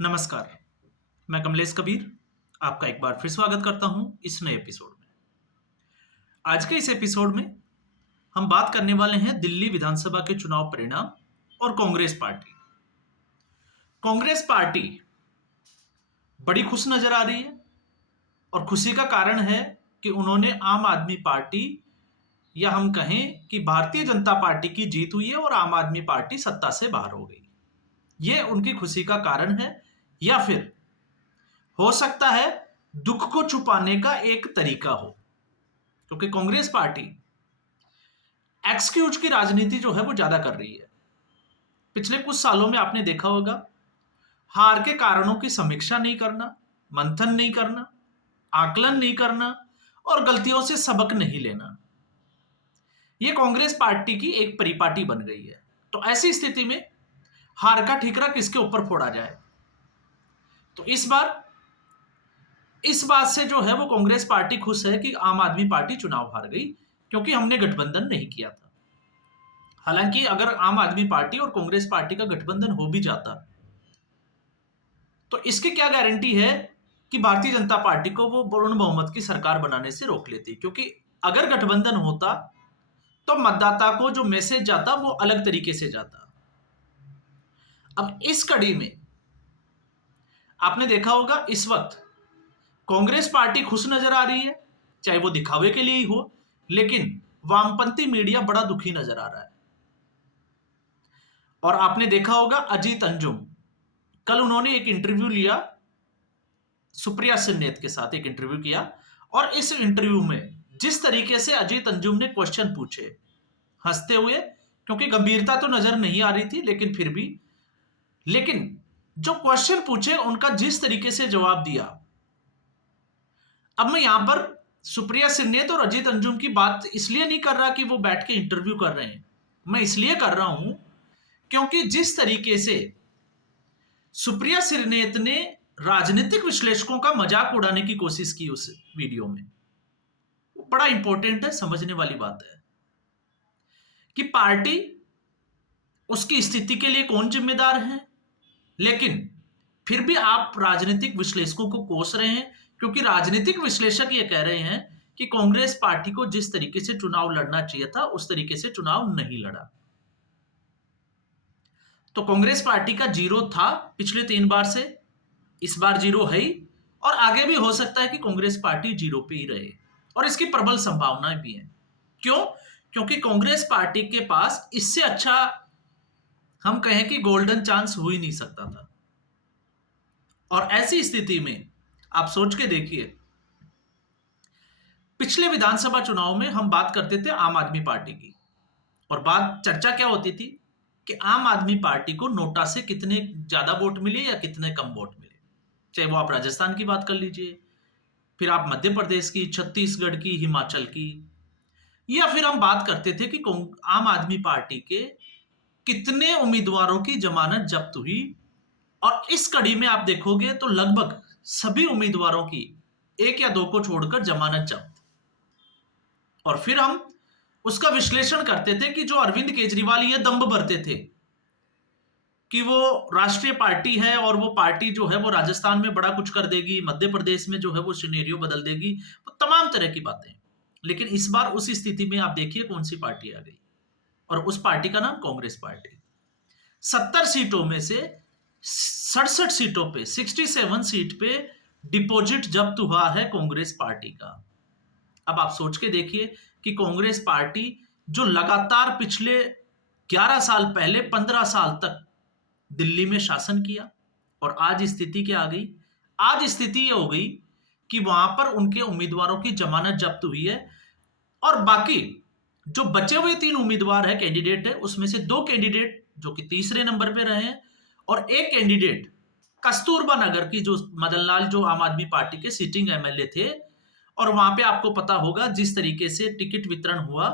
नमस्कार, मैं कमलेश कबीर आपका एक बार फिर स्वागत करता हूं इस नए एपिसोड में। आज के इस एपिसोड में हम बात करने वाले हैं दिल्ली विधानसभा के चुनाव परिणाम और कांग्रेस पार्टी। कांग्रेस पार्टी बड़ी खुश नजर आ रही है और खुशी का कारण है कि उन्होंने आम आदमी पार्टी या हम कहें कि भारतीय जनता पार्टी की जीत हुई है और आम आदमी पार्टी सत्ता से बाहर हो गई। ये उनकी खुशी का कारण है या फिर हो सकता है दुख को छुपाने का एक तरीका हो, क्योंकि कांग्रेस पार्टी एक्सक्यूज की राजनीति जो है वो ज्यादा कर रही है। पिछले कुछ सालों में आपने देखा होगा, हार के कारणों की समीक्षा नहीं करना, मंथन नहीं करना, आकलन नहीं करना और गलतियों से सबक नहीं लेना, ये कांग्रेस पार्टी की एक परिपाटी बन गई है। तो ऐसी स्थिति में हार का ठीकरा किसके ऊपर फोड़ा जाए? तो इस बार इस बात से जो है वो कांग्रेस पार्टी खुश है कि आम आदमी पार्टी चुनाव हार गई, क्योंकि हमने गठबंधन नहीं किया था। हालांकि अगर आम आदमी पार्टी और कांग्रेस पार्टी का गठबंधन हो भी जाता तो इसकी क्या गारंटी है कि भारतीय जनता पार्टी को वो पूर्ण बहुमत की सरकार बनाने से रोक लेती, क्योंकि अगर गठबंधन होता तो मतदाता को जो मैसेज जाता वो अलग तरीके से जाता। अब इस कड़ी में आपने देखा होगा, इस वक्त कांग्रेस पार्टी खुश नजर आ रही है, चाहे वो दिखावे के लिए ही हो, लेकिन वामपंथी मीडिया बड़ा दुखी नजर आ रहा है। और आपने देखा होगा अजीत अंजुम, कल उन्होंने एक इंटरव्यू लिया, सुप्रिया सिन्नेत के साथ एक इंटरव्यू किया, और इस इंटरव्यू में जिस तरीके से अजीत अंजुम ने क्वेश्चन पूछे हंसते हुए, क्योंकि गंभीरता तो नजर नहीं आ रही थी लेकिन फिर भी, लेकिन जो क्वेश्चन पूछे उनका जिस तरीके से जवाब दिया। अब मैं यहां पर सुप्रिया सिन्नेत और अजीत अंजुम की बात इसलिए नहीं कर रहा कि वो बैठ के इंटरव्यू कर रहे हैं, मैं इसलिए कर रहा हूं क्योंकि जिस तरीके से सुप्रिया सिन्नेत ने राजनीतिक विश्लेषकों का मजाक उड़ाने की कोशिश की उस वीडियो में, वो बड़ा इंपॉर्टेंट है, समझने वाली बात है कि पार्टी, उसकी स्थिति के लिए कौन जिम्मेदार है, लेकिन फिर भी आप राजनीतिक विश्लेषकों को कोस रहे हैं, क्योंकि राजनीतिक विश्लेषक ये कह रहे हैं कि कांग्रेस पार्टी को जिस तरीके से चुनाव लड़ना चाहिए था उस तरीके से चुनाव नहीं लड़ा। तो कांग्रेस पार्टी का जीरो था पिछले 3 बार से, इस बार जीरो है ही, और आगे भी हो सकता है कि कांग्रेस पार्टी जीरो पे ही रहे, और इसकी प्रबल संभावनाएं भी हैं। क्यों? क्योंकि कांग्रेस पार्टी के पास इससे अच्छा हम कहें कि गोल्डन चांस हो ही नहीं सकता था। और ऐसी स्थिति में आप सोच के देखिए, पिछले विधानसभा चुनाव में हम बात करते थे आम आदमी पार्टी की, और बात चर्चा क्या होती थी कि आम आदमी पार्टी को नोटा से कितने ज्यादा वोट मिले या कितने कम वोट मिले। चाहे वो आप राजस्थान की बात कर लीजिए, फिर आप मध्य प्रदेश की, छत्तीसगढ़ की, हिमाचल की, या फिर हम बात करते थे कि आम आदमी पार्टी के कितने उम्मीदवारों की जमानत जब्त हुई। और इस कड़ी में आप देखोगे तो लगभग सभी उम्मीदवारों की, एक या दो को छोड़कर, जमानत जब्त। और फिर हम उसका विश्लेषण करते थे कि जो अरविंद केजरीवाल ये दंभ भरते थे कि वो राष्ट्रीय पार्टी है और वो पार्टी जो है वो राजस्थान में बड़ा कुछ कर देगी, मध्य प्रदेश में जो है वो सिनेरियो बदल देगी, वो तमाम तरह की बातें। लेकिन इस बार उस स्थिति में आप देखिए कौन सी पार्टी आ गई, और उस पार्टी का नाम कांग्रेस पार्टी। 70 सीटों में से 67 सीटों पे, 67 सीट पे डिपॉजिट जब्त हुआ है कांग्रेस पार्टी का। अब आप सोच के देखिए कि कांग्रेस पार्टी जो लगातार पिछले 11 साल पहले 15 साल तक दिल्ली में शासन किया, और आज स्थिति क्या आ गई? आज स्थिति ये हो गई कि वहां पर उनके उम्मीदवारों की जमानत जब्त हुई है, और बाकी जो बचे हुए 3 उम्मीदवार है, कैंडिडेट है, उसमें से 2 कैंडिडेट जो कि तीसरे नंबर पे रहे हैं, और एक कैंडिडेट कस्तूरबा नगर की, जो मदनलाल, जो आम आदमी पार्टी के सिटिंग एमएलए थे, और वहां पे आपको पता होगा जिस तरीके से टिकट वितरण हुआ,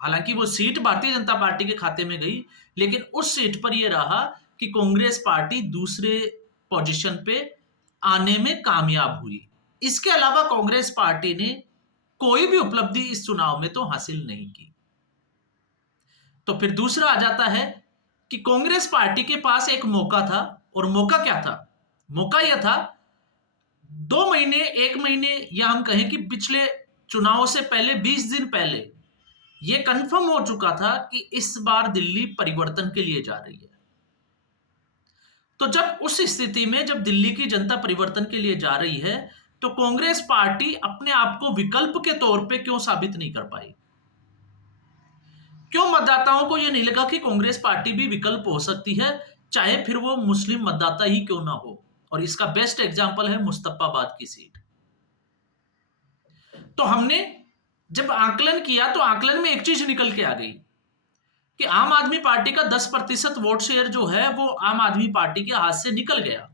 हालांकि वो सीट भारतीय जनता पार्टी के खाते में गई, लेकिन उस सीट पर यह रहा कि कांग्रेस पार्टी दूसरे पोजीशन पे आने में कामयाब हुई। इसके अलावा कांग्रेस पार्टी ने कोई भी उपलब्धि इस चुनाव में तो हासिल नहीं की। तो फिर दूसरा आ जाता है कि कांग्रेस पार्टी के पास एक मौका था, और मौका क्या था? मौका यह था 2 महीने, 1 महीने, या हम कहें कि पिछले चुनाव से पहले 20 दिन पहले यह कंफर्म हो चुका था कि इस बार दिल्ली परिवर्तन के लिए जा रही है। तो जब उस स्थिति में जब दिल्ली की जनता परिवर्तन के लिए जा रही है, तो कांग्रेस पार्टी अपने आप को विकल्प के तौर पे क्यों साबित नहीं कर पाई? क्यों मतदाताओं को यह नहीं लगा कि कांग्रेस पार्टी भी विकल्प हो सकती है, चाहे फिर वो मुस्लिम मतदाता ही क्यों ना हो? और इसका बेस्ट एग्जांपल है मुस्तफाबाद की सीट। तो हमने जब आकलन किया तो आकलन में एक चीज निकल के आ गई कि आम आदमी पार्टी का 10% वोट शेयर जो है वो आम आदमी पार्टी के हाथ से निकल गया।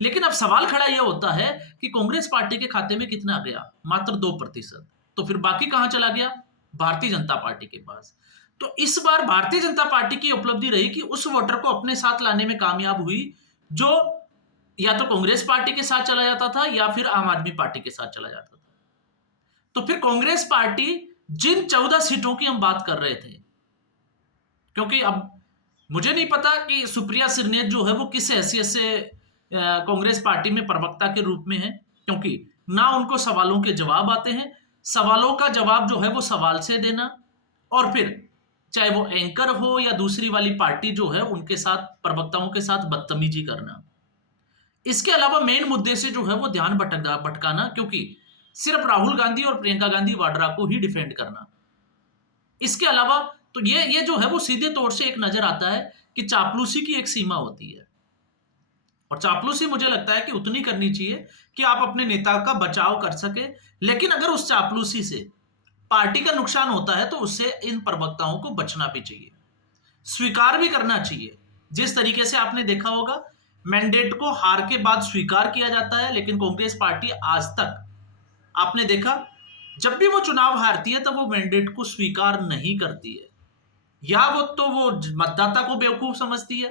लेकिन अब सवाल खड़ा यह होता है कि कांग्रेस पार्टी के खाते में कितना आ गया? मात्र 2%। तो फिर बाकी कहां चला गया? भारतीय जनता पार्टी के पास। तो इस बार भारतीय जनता पार्टी की उपलब्धि रही कि उस वोटर को अपने साथ लाने में कामयाब हुई जो या तो कांग्रेस पार्टी के साथ चला जाता था या फिर आम आदमी पार्टी के साथ चला जाता था। तो फिर कांग्रेस पार्टी जिन 14 सीटों की हम बात कर रहे थे, क्योंकि अब मुझे नहीं पता कि सुप्रिया सिरनेत जो है वो किस हैसियत से कांग्रेस पार्टी में प्रवक्ता के रूप में है, क्योंकि ना उनको सवालों के जवाब आते हैं। सवालों का जवाब जो है वो सवाल से देना, और फिर चाहे वो एंकर हो या दूसरी वाली पार्टी जो है उनके साथ, प्रवक्ताओं के साथ बदतमीजी करना। इसके अलावा मेन मुद्दे से जो है वो ध्यान भटकाना, क्योंकि सिर्फ राहुल गांधी और प्रियंका गांधी वाड्रा को ही डिफेंड करना। इसके अलावा तो ये जो है वो सीधे तौर से एक नजर आता है कि चापलूसी की एक सीमा होती है, और चापलूसी मुझे लगता है कि उतनी करनी चाहिए कि आप अपने नेता का बचाव कर सके, लेकिन अगर उस चापलूसी से पार्टी का नुकसान होता है तो उससे इन प्रवक्ताओं को बचना भी चाहिए, स्वीकार भी करना चाहिए। जिस तरीके से आपने देखा होगा मैंडेट को हार के बाद स्वीकार किया जाता है, लेकिन कांग्रेस पार्टी आज तक आपने देखा जब भी वो चुनाव हारती है तब वो मैंडेट को स्वीकार नहीं करती है, या वो मतदाता को बेवकूफ समझती है,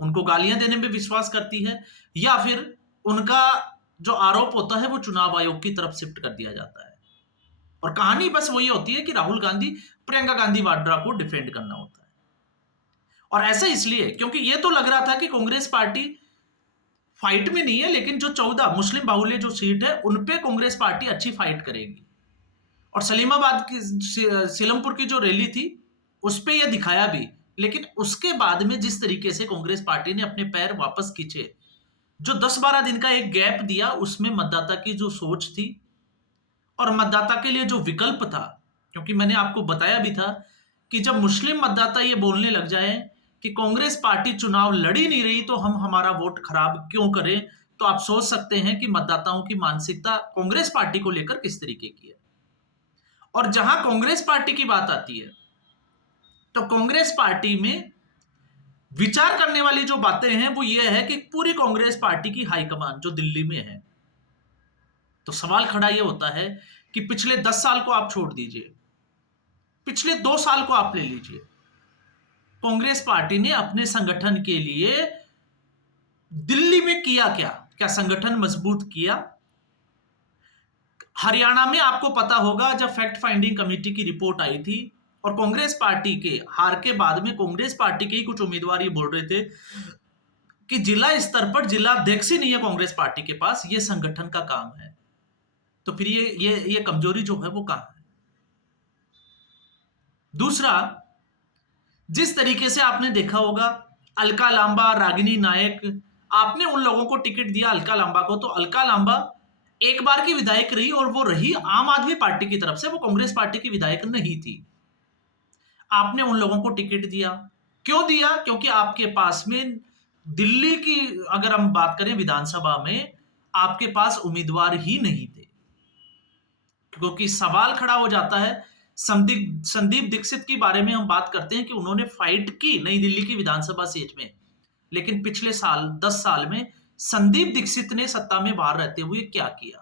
उनको गालियां देने में विश्वास करती है, या फिर उनका जो आरोप होता है वो चुनाव आयोग की तरफ शिफ्ट कर दिया जाता है। और कहानी बस वही होती है कि राहुल गांधी प्रियंका गांधी वाड्रा को डिफेंड करना होता है। और ऐसा इसलिए क्योंकि ये तो लग रहा था कि कांग्रेस पार्टी फाइट में नहीं है, लेकिन जो 14 मुस्लिम बाहुल्य जो सीट है उन पे कांग्रेस पार्टी अच्छी फाइट करेगी। और सलीमाबाद की, सीलमपुर की जो रैली थी उस पे यह दिखाया भी, लेकिन उसके बाद में जिस तरीके से कांग्रेस पार्टी ने अपने पैर वापस खींचे, जो 10-12 दिन का एक गैप दिया, उसमें मतदाता की जो सोच थी और मतदाता के लिए जो विकल्प था, क्योंकि मैंने आपको बताया भी था कि जब मुस्लिम मतदाता ये बोलने लग जाए कि कांग्रेस पार्टी चुनाव लड़ी नहीं रही तो हम हमारा वोट खराब क्यों करें, तो आप सोच सकते हैं कि मतदाताओं की मानसिकता कांग्रेस पार्टी को लेकर किस तरीके की है। और जहां कांग्रेस पार्टी की बात आती है तो कांग्रेस पार्टी में विचार करने वाली जो बातें हैं वो ये है कि पूरी कांग्रेस पार्टी की हाईकमान जो दिल्ली में है, तो सवाल खड़ा ये होता है कि पिछले 10 साल को आप छोड़ दीजिए, पिछले 2 साल को आप ले लीजिए, कांग्रेस पार्टी ने अपने संगठन के लिए दिल्ली में किया क्या? क्या संगठन मजबूत किया? हरियाणा में आपको पता होगा जब फैक्ट फाइंडिंग कमेटी की रिपोर्ट आई थी और कांग्रेस पार्टी के हार के बाद में कांग्रेस पार्टी के ही कुछ उम्मीदवार ये बोल रहे थे कि जिला स्तर पर जिलाध्यक्ष ही नहीं है कांग्रेस पार्टी के पास, ये संगठन का काम है। तो फिर ये कमजोरी जो है वो कहां है? दूसरा, जिस तरीके से आपने देखा होगा अलका लांबा, रागिनी नायक, आपने उन लोगों को टिकट दिया अलका लांबा को, तो अलका लांबा एक बार की विधायक रही और वो रही आम आदमी पार्टी की तरफ से, वो कांग्रेस पार्टी की विधायक नहीं थी। आपने उन लोगों को टिकट दिया, क्यों दिया? क्योंकि आपके पास में दिल्ली की अगर हम बात करें विधानसभा में आपके पास उम्मीदवार ही नहीं थे, क्योंकि सवाल खड़ा हो जाता है। संदीप दीक्षित के बारे में हम बात करते हैं कि उन्होंने फाइट की नई दिल्ली की विधानसभा सीट में, लेकिन पिछले साल 10 साल में संदीप दीक्षित ने सत्ता में बाहर रहते हुए क्या किया?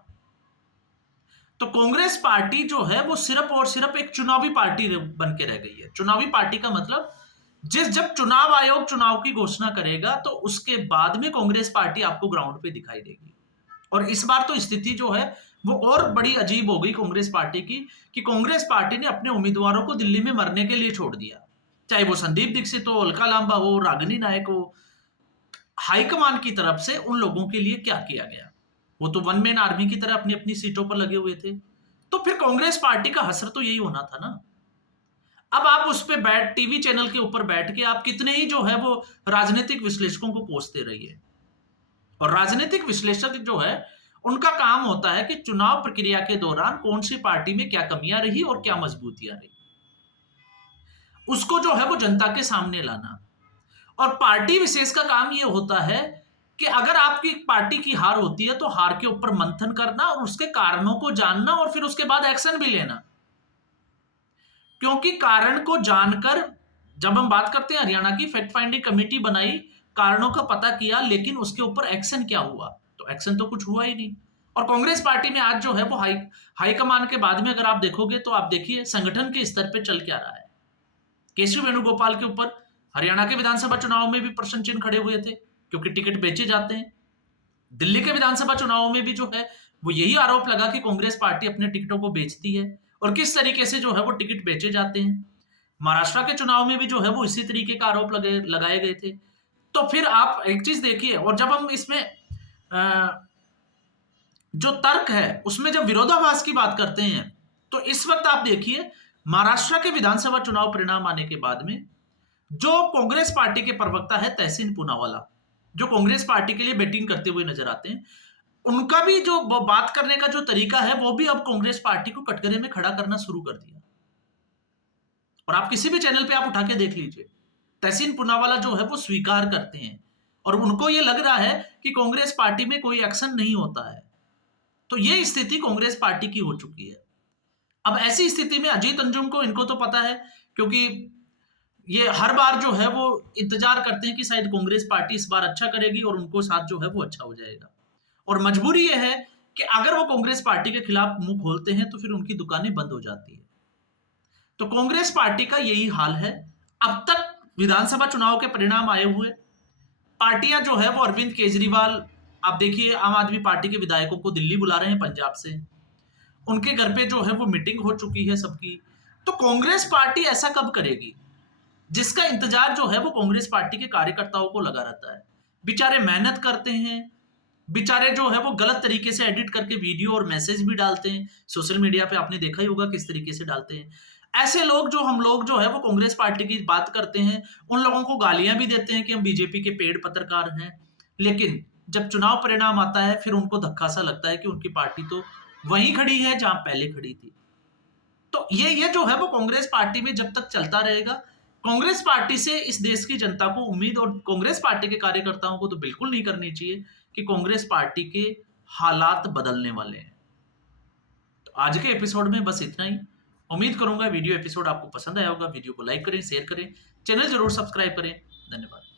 तो कांग्रेस पार्टी जो है वो सिर्फ और सिर्फ एक चुनावी पार्टी बन के रह गई है। चुनावी पार्टी का मतलब जब चुनाव आयोग चुनाव की घोषणा करेगा तो उसके बाद में कांग्रेस पार्टी आपको ग्राउंड पे दिखाई देगी। और इस बार तो स्थिति जो है वो और बड़ी अजीब हो गई कांग्रेस पार्टी की कि कांग्रेस पार्टी ने अपने उम्मीदवारों को दिल्ली में मरने के लिए छोड़ दिया, चाहे वो संदीप दीक्षित हो, अलका लांबा हो, रागिनी नायक हो। हाईकमान की तरफ से उन लोगों के लिए क्या किया गया। वो तो वन मैन आर्मी की तरह अपनी अपनी सीटों पर लगे हुए थे। तो फिर कांग्रेस पार्टी का हसर तो यही होना था ना। अब आप उस पे बैठ टीवी चैनल के ऊपर बैठ के आप कितने ही जो है वो राजनीतिक विश्लेषकों को कोसते रहिए। और राजनीतिक विश्लेषक जो है उनका काम होता है कि चुनाव प्रक्रिया के दौरान कौन सी पार्टी में क्या कमियां रही और क्या मजबूतियां रही, उसको जो है वो जनता के सामने लाना। और पार्टी विशेष का काम ये होता है कि अगर आपकी पार्टी की हार होती है तो हार के ऊपर मंथन करना और उसके कारणों को जानना और फिर उसके बाद एक्शन भी लेना। क्योंकि कारण को जानकर, जब हम बात करते हैं हरियाणा की फैक्ट फाइंडिंग कमेटी बनाई, कारणों का पता किया, लेकिन उसके ऊपर एक्शन क्या हुआ? तो एक्शन तो कुछ हुआ ही नहीं। और कांग्रेस पार्टी में आज जो है वो हाईकमान के बाद में अगर आप देखोगे तो आप देखिए संगठन के स्तर पे चल क्या रहा है। केशव वेणुगोपाल के ऊपर हरियाणा के विधानसभा चुनाव में भी प्रश्न चिन्ह खड़े हुए थे क्योंकि टिकट बेचे जाते हैं। दिल्ली के विधानसभा चुनाव में भी जो है वो यही आरोप लगा कि कांग्रेस पार्टी अपने टिकटों को बेचती है और किस तरीके से जो है वो टिकट बेचे जाते हैं। महाराष्ट्र के चुनाव में भी जो है वो इसी तरीके का आरोप लगाए गए थे। तो फिर आप एक चीज देखिए, और जब हम इसमें जो तर्क है उसमें जब विरोधाभास की बात करते हैं तो इस वक्त आप देखिए महाराष्ट्र के विधानसभा चुनाव परिणाम आने के बाद में जो कांग्रेस पार्टी के प्रवक्ता है तहसीन पूनावाला, जो कांग्रेस पार्टी के लिए बैटिंग करते हुए नजर आते हैं, उनका भी जो बात करने का जो तरीका है वो भी अब कांग्रेस पार्टी को कटघरे में खड़ा करना शुरू कर दिया। और आप किसी भी चैनल पे आप उठा के देख लीजिए, तहसीन पूनावाला जो है वो स्वीकार करते हैं और उनको ये लग रहा है कि कांग्रेस पार्टी में कोई एक्शन नहीं होता है। तो ये स्थिति कांग्रेस पार्टी की हो चुकी है। अब ऐसी स्थिति में अजीत अंजुम को, इनको तो पता है क्योंकि ये हर बार जो है वो इंतजार करते हैं कि शायद कांग्रेस पार्टी इस बार अच्छा करेगी और उनको साथ जो है वो अच्छा हो जाएगा। और मजबूरी ये है कि अगर वो कांग्रेस पार्टी के खिलाफ मुंह खोलते हैं तो फिर उनकी दुकानें बंद हो जाती है। तो कांग्रेस पार्टी का यही हाल है। अब तक विधानसभा चुनाव के परिणाम आए हुए, पार्टियां जो है वो अरविंद केजरीवाल, आप देखिए आम आदमी पार्टी के विधायकों को दिल्ली बुला रहे हैं पंजाब से, उनके घर पे जो है वो मीटिंग हो चुकी है सबकी। तो कांग्रेस पार्टी ऐसा कब करेगी जिसका इंतजार जो है वो कांग्रेस पार्टी के कार्यकर्ताओं को लगा रहता है। बेचारे मेहनत करते हैं, बेचारे जो है वो गलत तरीके से एडिट करके वीडियो और मैसेज भी डालते हैं सोशल मीडिया पे, आपने देखा ही होगा किस तरीके से डालते हैं। ऐसे लोग जो, हम लोग जो है वो कांग्रेस पार्टी की बात करते हैं, उन लोगों को गालियां भी देते हैं कि हम बीजेपी के पेड पत्रकार हैं, लेकिन जब चुनाव परिणाम आता है फिर उनको धक्का सा लगता है कि उनकी पार्टी तो वहीं खड़ी है जहां पहले खड़ी थी। तो ये जो है वो कांग्रेस पार्टी में जब तक चलता रहेगा, कांग्रेस पार्टी से इस देश की जनता को उम्मीद, और कांग्रेस पार्टी के कार्यकर्ताओं को तो बिल्कुल नहीं करनी चाहिए कि कांग्रेस पार्टी के हालात बदलने वाले हैं। तो आज के एपिसोड में बस इतना ही। उम्मीद करूंगा वीडियो एपिसोड आपको पसंद आया होगा। वीडियो को लाइक करें, शेयर करें, चैनल जरूर सब्सक्राइब करें। धन्यवाद।